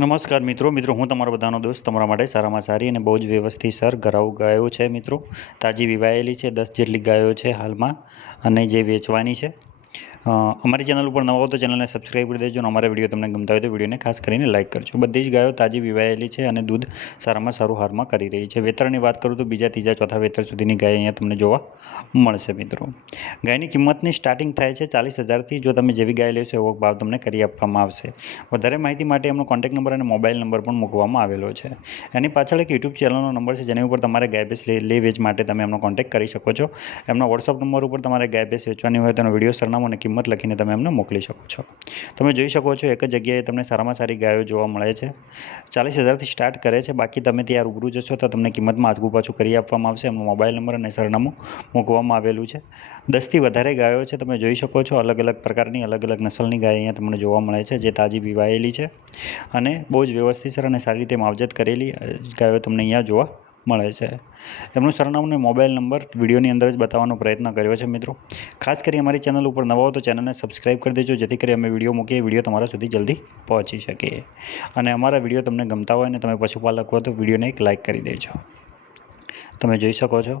નમસ્કાર મિત્રો મિત્રો હું તમારો બધાનો દોસ્ત તમારા માટે સારામાં સારી અને બહુ જ વ્યવસ્થિત સર ઘરાઉ ગાયો છે મિત્રો. તાજી વિવાયેલી છે, દસ જેટલી ગાયો છે હાલમાં અને જે વેચવાની છે. અમારી ચેનલ ઉપર નવા હો તો ચેનલને સબસ્ક્રાઈબ કરી દેજો અને અમારા વીડિયો તમને ગમતા હોય તો વિડીયોને ખાસ કરીને લાઇક કરજો. બધી જ ગાયો તાજી વિવાયેલી છે અને દૂધ સારામાં સારું હારમાં કરી રહી છે. વેતરની વાત કરું તો બીજા ત્રીજા ચોથા વેતર સુધીની ગાય અહીંયા તમને જોવા મળશે મિત્રો. ગાયની કિંમતની સ્ટાર્ટિંગ થાય છે ચાલીસ હજારથી. જો તમે જેવી ગાય લેશો એવો ભાવ તમને કરી આપવામાં આવશે. વધારે માહિતી માટે એમનો કોન્ટેક્ટ નંબર અને મોબાઈલ નંબર પણ મૂકવામાં આવેલો છે. એની પાછળ એક યુટ્યુબ ચેનલનો નંબર છે, જેની ઉપર તમારે ગાય ભેંસ લે વેચ માટે તમે એમનો કોન્ટેક્ટ કરી શકો છો. એમના વોટ્સઅપ નંબર ઉપર તમારે ગાય ભેંસ વેચવાની હોય તેનો વીડિયો સરનામું અને કિંમત લખીને તમે એમને મોકલી શકો છો. તમે જોઈ શકો છો એક જ જગ્યાએ તમને સારામાં સારી ગાયો જોવા મળે છે. ચાલીસ હજારથી સ્ટાર્ટ કરે છે. બાકી તમે ત્યાં રૂબરૂ જશો તો તમને કિંમતમાં આગુ પાછું કરી આપવામાં આવશે. એમનો મોબાઈલ નંબર અને સરનામું મૂકવામાં આવેલું છે. દસથી વધારે ગાયો છે તમે જોઈ શકો છો. અલગ અલગ પ્રકારની અલગ અલગ નસલની ગાય અહીંયા તમને જોવા મળે છે જે તાજી પીવાયેલી છે. અને બહુ જ વ્યવસ્થિત સર અને સારી રીતે માવજત કરેલી ગાયો તમને અહીંયા જોવા મળે છે. એમનું સરનામું અને મોબાઈલ નંબર વિડીયોની અંદર જ બતાવવાનો પ્રયત્ન કર્યો છે મિત્રો. ખાસ કરી અમારી ચેનલ ઉપર નવા હો તો ચેનલને સબસ્ક્રાઈબ કરી દેજો, જેથી કરી અમે વીડિયો મૂકીએ, વીડિયો તમારા સુધી જલ્દી પહોંચી શકીએ. અને અમારા વીડિયો તમને ગમતા હોય અને તમે પશુપાલક હો તો વિડીયોને એક લાઇક કરી દેજો. તમે જોઈ શકો છો,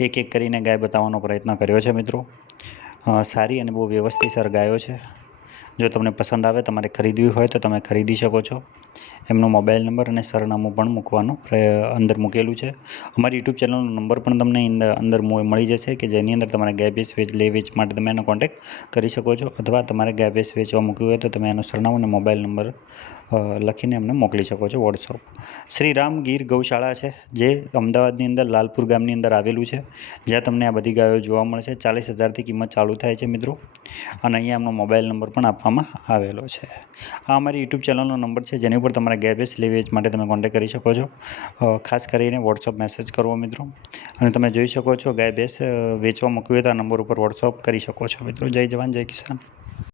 એક એક કરીને ગાય બતાવવાનો પ્રયત્ન કર્યો છે મિત્રો. સારી અને બહુ વ્યવસ્થિત સર ગાયો છે. જો તમને પસંદ આવે, તમારે ખરીદવી હોય તો તમે ખરીદી શકો છો. એમનો મોબાઈલ નંબર અને સરનામું પણ મૂકવાનું અંદર મૂકેલું છે. અમારી યુટ્યુબ ચેનલનો નંબર પણ તમને અંદર મળી જશે કે જેની અંદર તમારે ગાય ભેંસ વેચ, લે વેચ માટે તમે એનો કોન્ટેક્ટ કરી શકો છો. અથવા તમારે ગાય ભેંસ વેચવા મૂક્યું હોય તો તમે એનો સરનામું અને મોબાઈલ નંબર લખીને એમને મોકલી શકો છો વોટ્સઅપ શ્રી રામ ગીર ગૌશાળા છે, જે અમદાવાદની અંદર લાલપુર ગામની અંદર આવેલું છે. જ્યાં તમને આ બધી ગાયો જોવા મળશે. ચાલીસ હજારથી કિંમત ચાલુ થાય છે મિત્રો. અને અહીંયા એમનો મોબાઈલ નંબર પણ આપવામાં આવેલો છે. આ અમારી યુટ્યુબ ચેનલનો નંબર છે, જેની ઉપર તમારે ગાય ભેંસ લેવી માટે તમે કોન્ટેક્ટ કરી શકો છો. ખાસ કરીને વોટ્સઅપ મેસેજ કરવો મિત્રો. અને તમે જોઈ શકો છો ગાય ભેંસ વેચવા મૂકવી હોય તો આ નંબર ઉપર વોટ્સઅપ કરી શકો છો મિત્રો. જય જવાન, જય કિસાન.